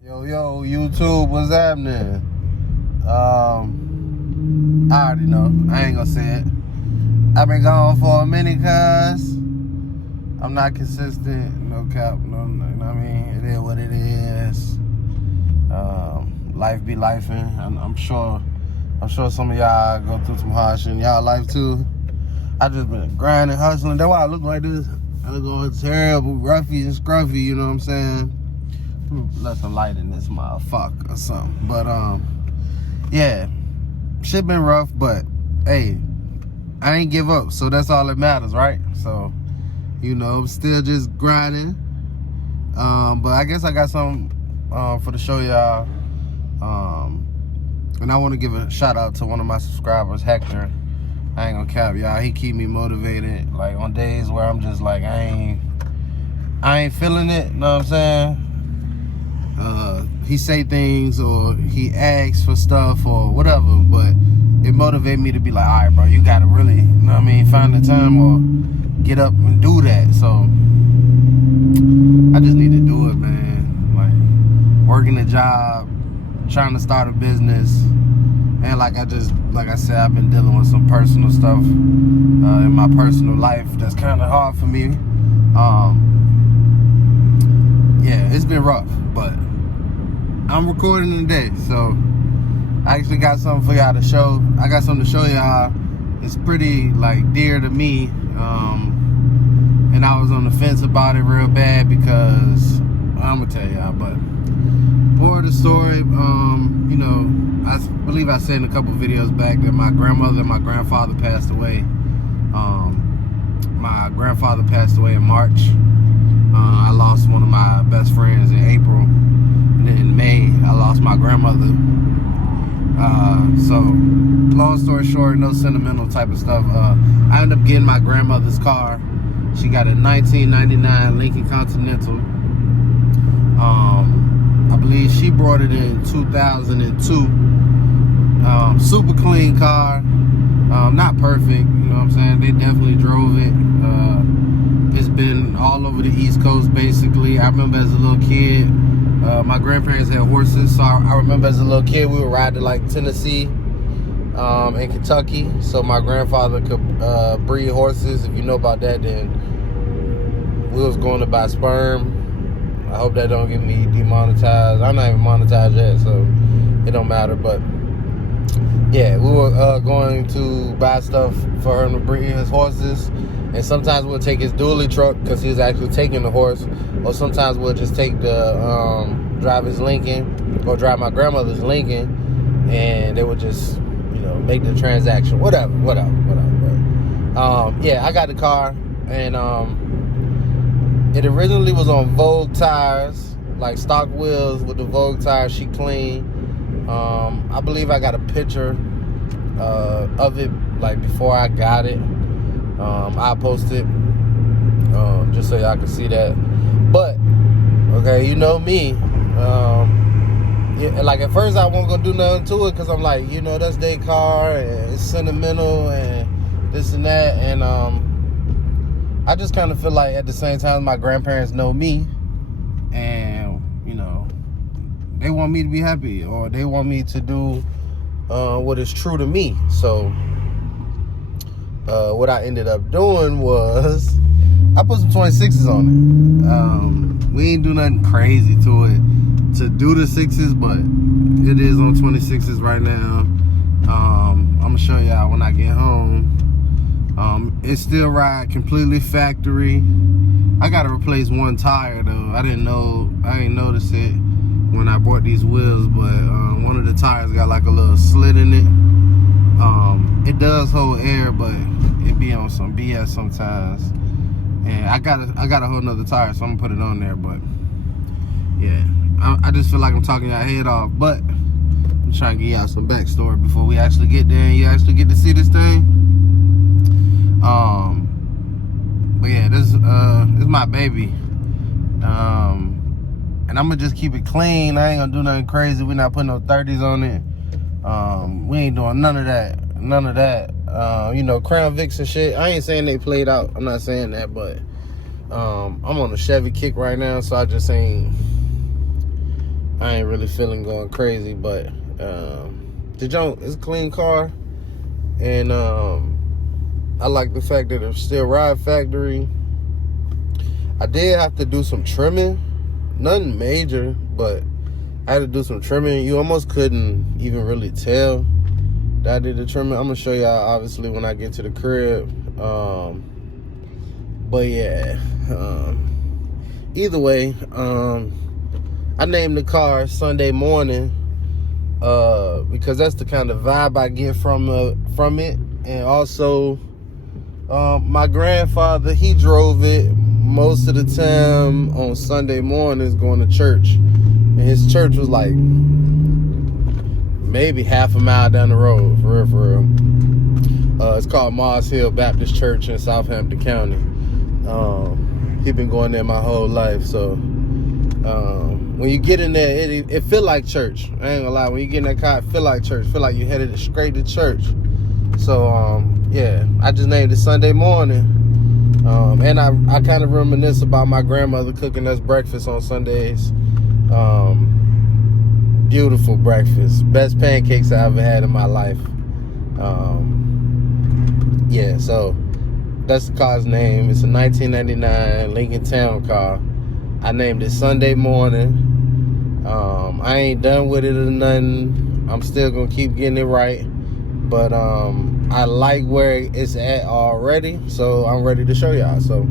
Yo, YouTube, what's happening? I already know. I ain't gonna say it. I've been gone for a minute, cuz I'm not consistent. No cap. No, you know what I mean? It is what it is. Life be lifing. I'm sure some of y'all go through some hard shit in y'all life too. I just been grinding, hustling. That's why I look like this. I look all terrible, roughy and scruffy, you know what I'm saying? Let some light in this motherfucker or something. But yeah, shit been rough, but hey, I ain't give up, so that's all that matters, right? So, you know, I'm still just grinding. But I guess I got something for to show y'all. And I want to give a shout out to one of my subscribers, Hector. I ain't gonna cap y'all. He keep me motivated, like on days where I'm just like I ain't feeling it. Know what I'm saying? He say things or he asks for stuff or whatever, but it motivates me to be like, all right, bro, you gotta really, you know what I mean, find the time or get up and do that. So I just need to do it, man. Like working a job, trying to start a business, and like I said, I've been dealing with some personal stuff in my personal life that's kind of hard for me. Yeah, it's been rough, but I'm recording today, so I actually got something for y'all to show. I got something to show y'all. It's pretty like dear to me, and I was on the fence about it real bad because I'm gonna tell y'all. But more of the story, you know, I believe I said in a couple videos back that my grandmother and my grandfather passed away. My grandfather passed away in March. I lost one of my best friends in April. And then in May, I lost my grandmother. So, long story short, no sentimental type of stuff. I ended up getting my grandmother's car. She got a 1999 Lincoln Continental. I believe she brought it in 2002. Super clean car. Not perfect, you know what I'm saying? They definitely drove it. It's been all over the East Coast, basically. I remember as a little kid, my grandparents had horses, so I remember as a little kid we would ride to like Tennessee and Kentucky, so my grandfather could breed horses. If you know about that, then we was going to buy sperm. I hope that don't get me demonetized. I'm not even monetized yet, so it don't matter. But yeah, we were going to buy stuff for him to breed his horses. And sometimes we'll take his dually truck because he's actually taking the horse. Or sometimes we'll just take the, drive his Lincoln or drive my grandmother's Lincoln. And they would just, you know, make the transaction. Whatever. But, yeah, I got the car. And it originally was on Vogue tires, like stock wheels with the Vogue tires. She clean. I believe I got a picture of it like before I got it. I'll post it just so y'all can see that. But okay, you know me, yeah, like at first I wasn't gonna do nothing to it because I'm like, you know, that's their car and it's sentimental and this and that, and I just kind of feel like at the same time my grandparents know me, and you know, they want me to be happy or they want me to do what is true to me. So what I ended up doing was I put some 26's on it. We ain't do nothing crazy to it to do the 6's, but it is on 26's right now. I'm gonna show y'all when I get home. It still ride completely factory. I gotta replace one tire though. I didn't notice it when I bought these wheels, but one of the tires got like a little slit in it. It does hold air, but it be on some BS sometimes. And I got a whole nother tire, so I'm gonna put it on there. But yeah, I just feel like I'm talking y'all head off. But I'm trying to give y'all some backstory before we actually get there and you actually get to see this thing. But yeah, this is my baby. And I'm gonna just keep it clean. I ain't gonna do nothing crazy. We're not putting no 30s on it. We ain't doing none of that. You know, Crown Vics and shit. I ain't saying they played out. I'm not saying that, but I'm on a Chevy kick right now, so I just ain't I ain't really feeling going crazy, but the junk is a clean car, and I like the fact that it's still ride factory. I did have to do some trimming, nothing major, but I had to do some trimming. You almost couldn't even really tell that I did the trimming. I'm gonna show y'all obviously when I get to the crib. But yeah, either way, I named the car Sunday Morning because that's the kind of vibe I get from it. And also, my grandfather, he drove it most of the time on Sunday mornings going to church. And his church was like maybe half a mile down the road, for real. It's called Mars Hill Baptist Church in Southampton County. He been going there my whole life, so when you get in there, it feel like church. I ain't gonna lie, when you get in that car, it feel like church. Feel like you headed straight to church. So yeah, I just named it Sunday Morning. And I kind of reminisce about my grandmother cooking us breakfast on Sundays. Beautiful breakfast, best pancakes I ever had in my life. Yeah, so that's the car's name. It's a 1999 Lincoln Town car. I named it Sunday Morning. I ain't done with it or nothing. I'm still gonna keep getting it right, but I like where it's at already, so I'm ready to show y'all. So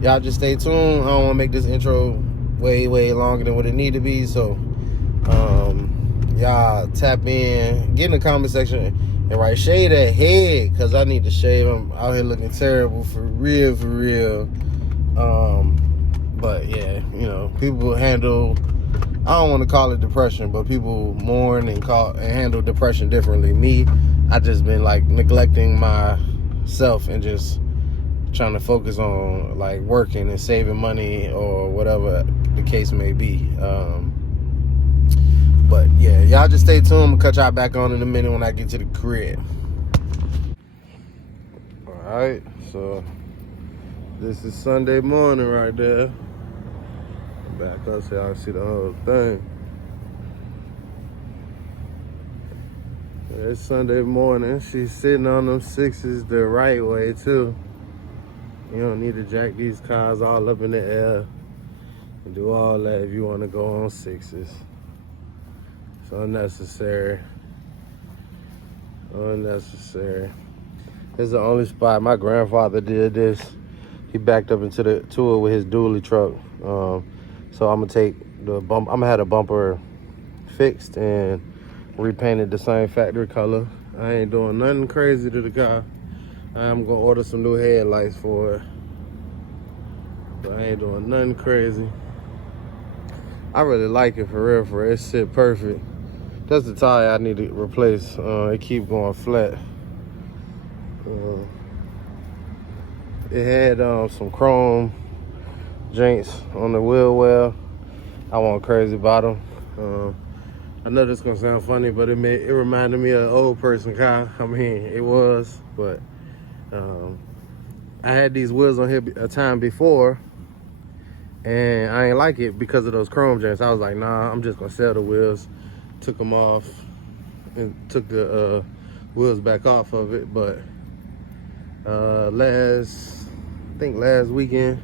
y'all just stay tuned. I don't want to make this intro way longer than what it need to be, so y'all tap in, get in the comment section and write shade that head, because I need to shave. I'm out here looking terrible, for real. But yeah, you know, people handle, I don't want to call it depression, but people mourn and handle depression differently. Me, I just been like neglecting myself and just trying to focus on like working and saving money or whatever the case may be. But yeah, y'all just stay tuned. I'm gonna cut y'all back on in a minute when I get to the crib. Alright, so this is Sunday morning right there. Back up so y'all can see the whole thing. It's Sunday morning. She's sitting on them 6's the right way too. You don't need to jack these cars all up in the air and do all that if you want to go on 6's. It's unnecessary. Unnecessary. This is the only spot my grandfather did this. He backed up into the tour with his dually truck. So I'm gonna take the bump. I'm gonna have the bumper fixed and repainted the same factory color. I ain't doing nothing crazy to the car. I'm gonna order some new headlights for it, but I ain't doing nothing crazy. I really like it, for real. It sit perfect. That's the tire I need to replace. It keep going flat. It had some chrome joints on the wheel well. I wasn't crazy about them. I know this gonna sound funny, but it reminded me of an old person car. I mean, it was, but I had these wheels on here a time before, and I ain't like it because of those chrome joints. I was like, nah, I'm just gonna sell the wheels. Took them off and took the wheels back off of it. But last weekend,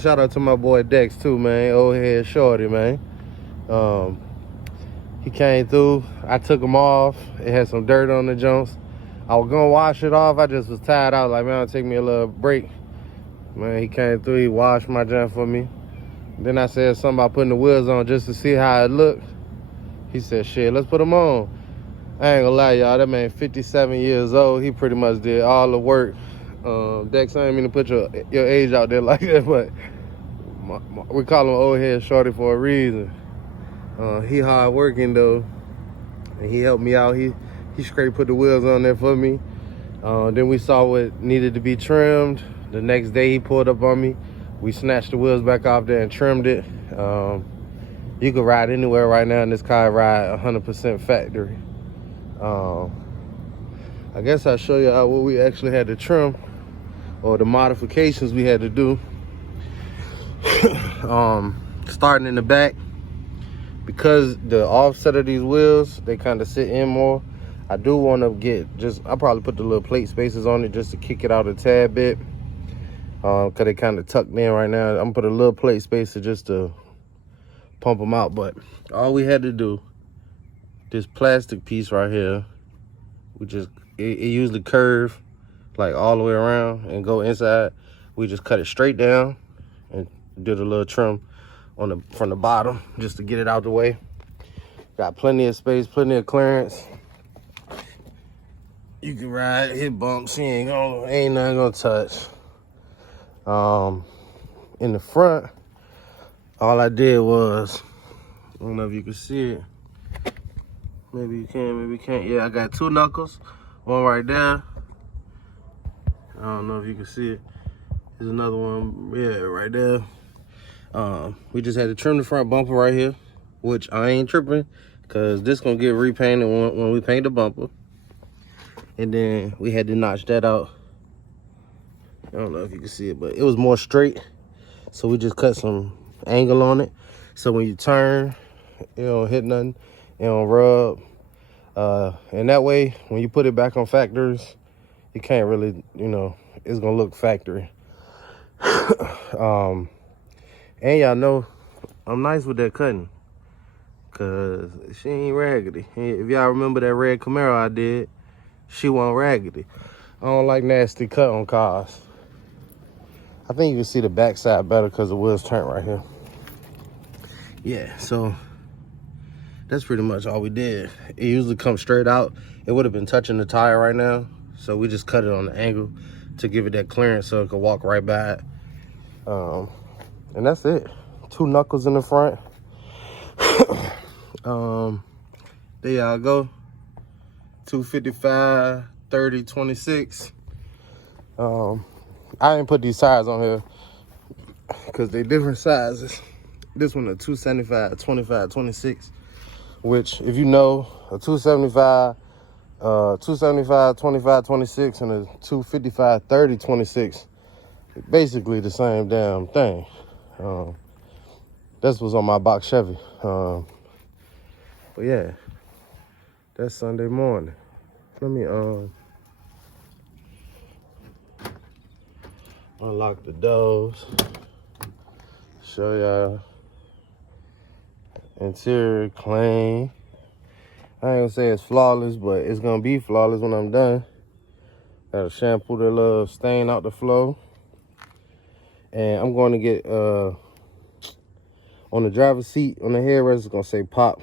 shout out to my boy Dex too, man. Old head shorty, man. He came through. I took them off. It had some dirt on the joints. I was gonna wash it off. I just was tired. I was like, man, it'll take me a little break. Man, he came through. He washed my junk for me. Then I said something about putting the wheels on just to see how it looked. He said, shit, let's put them on. I ain't gonna lie, y'all. That man 57 years old. He pretty much did all the work. Dex, I ain't mean to put your age out there like that, but we call him old head shorty for a reason. He hard working though, and he helped me out. He straight put the wheels on there for me. Then we saw what needed to be trimmed. The next day he pulled up on me. We snatched the wheels back off there and trimmed it. You can ride anywhere right now in this car. Ride 100% factory. I guess I'll show you what we actually had to trim, or the modifications we had to do. Starting in the back, because the offset of these wheels, they kind of sit in more. I do want to get I'll probably put the little plate spacers on it just to kick it out a tad bit. Cause they kind of tucked in right now. I'm gonna put a little plate spacer just to pump them out. But all we had to do, this plastic piece right here, it usually curve like all the way around and go inside. We just cut it straight down and did a little trim from the bottom just to get it out the way. Got plenty of space, plenty of clearance. You can ride, hit bumps, ain't nothing gonna touch. In the front, all I did was, I don't know if you can see it. Maybe you can, maybe you can't. Yeah, I got 2 knuckles, one right there. I don't know if you can see it. There's another one, yeah, right there. We just had to trim the front bumper right here, which I ain't tripping, cause this gonna get repainted when we paint the bumper. And then we had to notch that out. I don't know if you can see it, but it was more straight. So we just cut some angle on it. So when you turn, it don't hit nothing, it don't rub. And that way, when you put it back on factories, you can't really, it's gonna look factory. And y'all know, I'm nice with that cutting, cause she ain't raggedy. If y'all remember that red Camaro I did, she wasn't raggedy. I don't like nasty cut on cars. I think you can see the backside better because the wheels turn right here. Yeah, so that's pretty much all we did. It usually comes straight out. It would have been touching the tire right now, so we just cut it on the angle to give it that clearance so it could walk right by it. And that's it. 2 knuckles in the front. There y'all go. 255, 30, 26. I didn't put these tires on here because they're different sizes. This one a 275, 25, 26, which if you know, a 275, 25, 26, and a 255, 30, 26, basically the same damn thing. This was on my box Chevy. But yeah, that's Sunday morning. Let me unlock the doors, show y'all interior clean. I ain't gonna say it's flawless, but it's gonna be flawless when I'm done. Gotta shampoo the little stain out the floor. And I'm going to get, on the driver's seat, on the headrest, it's gonna say pop.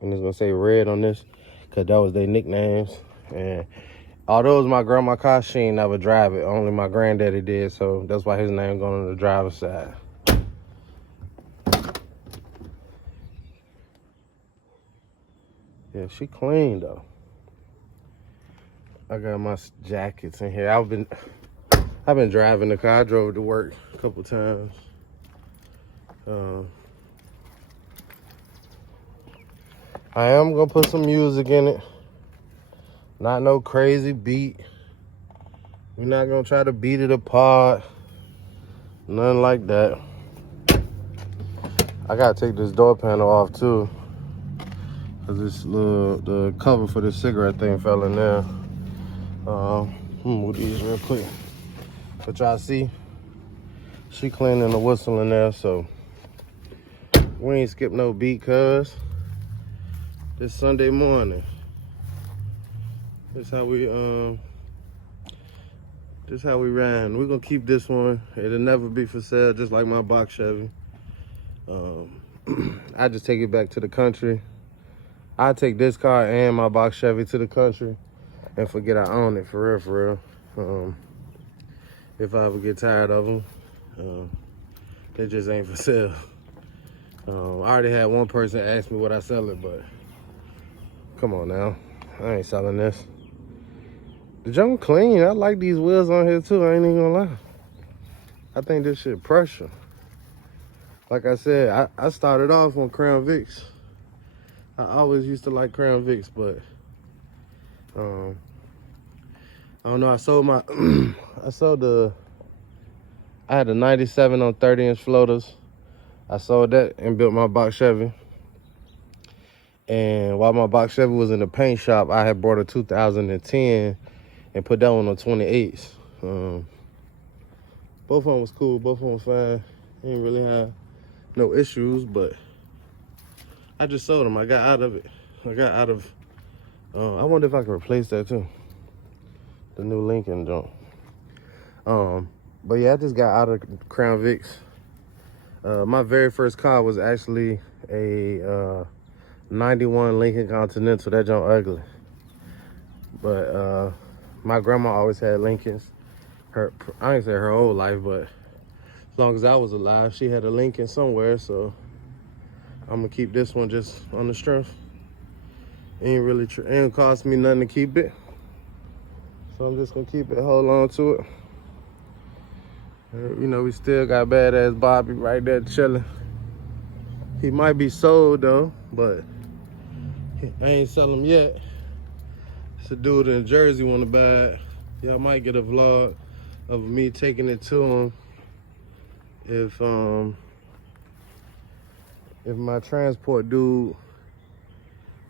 And it's gonna say red on this, cause that was their nicknames. And although it was my grandma's car, she ain't never drive it. Only my granddaddy did, so that's why his name going on the driver's side. Yeah, she clean though. I got my jackets in here. I've been driving the car. I drove it to work a couple times. I am gonna put some music in it. Not no crazy beat. We're not gonna try to beat it apart. Nothing like that. I gotta take this door panel off too, cause the cover for the cigarette thing fell in there. Move these real quick. But y'all see, she cleaning the whistle in there, so we ain't skip no beat, cuz this Sunday morning. This how we ran. We're gonna keep this one. It'll never be for sale, just like my box Chevy. I just take it back to the country. I take this car and my box Chevy to the country and forget I own it, for real. If I ever get tired of them, they just ain't for sale. I already had one person ask me would I sell it, but come on now, I ain't selling this. The junk clean. I like these wheels on here too, I ain't even gonna lie. I think this shit pressure. Like I said, I started off on Crown Vics. I always used to like Crown Vics, but I don't know, I had a 97 on 30-inch floaters. I sold that and built my box Chevy. And while my box Chevy was in the paint shop, I had brought a 2010 and put that one on 28's. Both of them was cool. Both of them was fine. Didn't really have no issues, but I just sold them. I got out of it. I got out of. I wonder if I can replace that too. The new Lincoln junk. But yeah, I just got out of Crown Vics. My very first car was actually a 91 Lincoln Continental. That junk ugly. But my grandma always had Lincolns. I ain't say her whole life, but as long as I was alive, she had a Lincoln somewhere. So I'm gonna keep this one just on the strength. Ain't cost me nothing to keep it. So I'm just gonna keep it, hold on to it. You know, we still got badass Bobby right there chilling. He might be sold though, but I ain't sell him yet. It's a dude in Jersey wanna buy it. Y'all might get a vlog of me taking it to him if my transport dude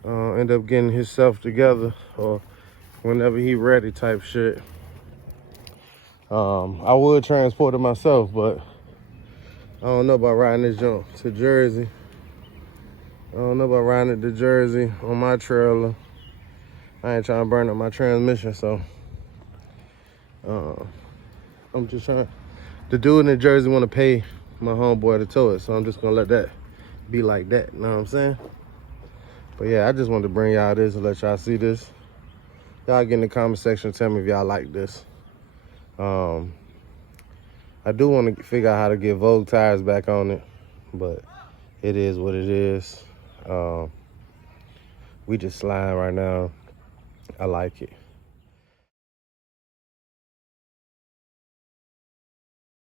end up getting himself together, or whenever he ready type shit. I would transport it myself, but I don't know about riding this junk to Jersey. I don't know about riding it to Jersey on my trailer. I ain't trying to burn up my transmission, so I'm just trying. The dude in Jersey want to pay my homeboy to tow it, so I'm just gonna let that be like that. You know what I'm saying? But yeah, I just wanted to bring y'all this and let y'all see this. Y'all get in the comment section and tell me if y'all like this. I do want to figure out how to get Vogue tires back on it, but it is what it is. We just sliding right now. I like it.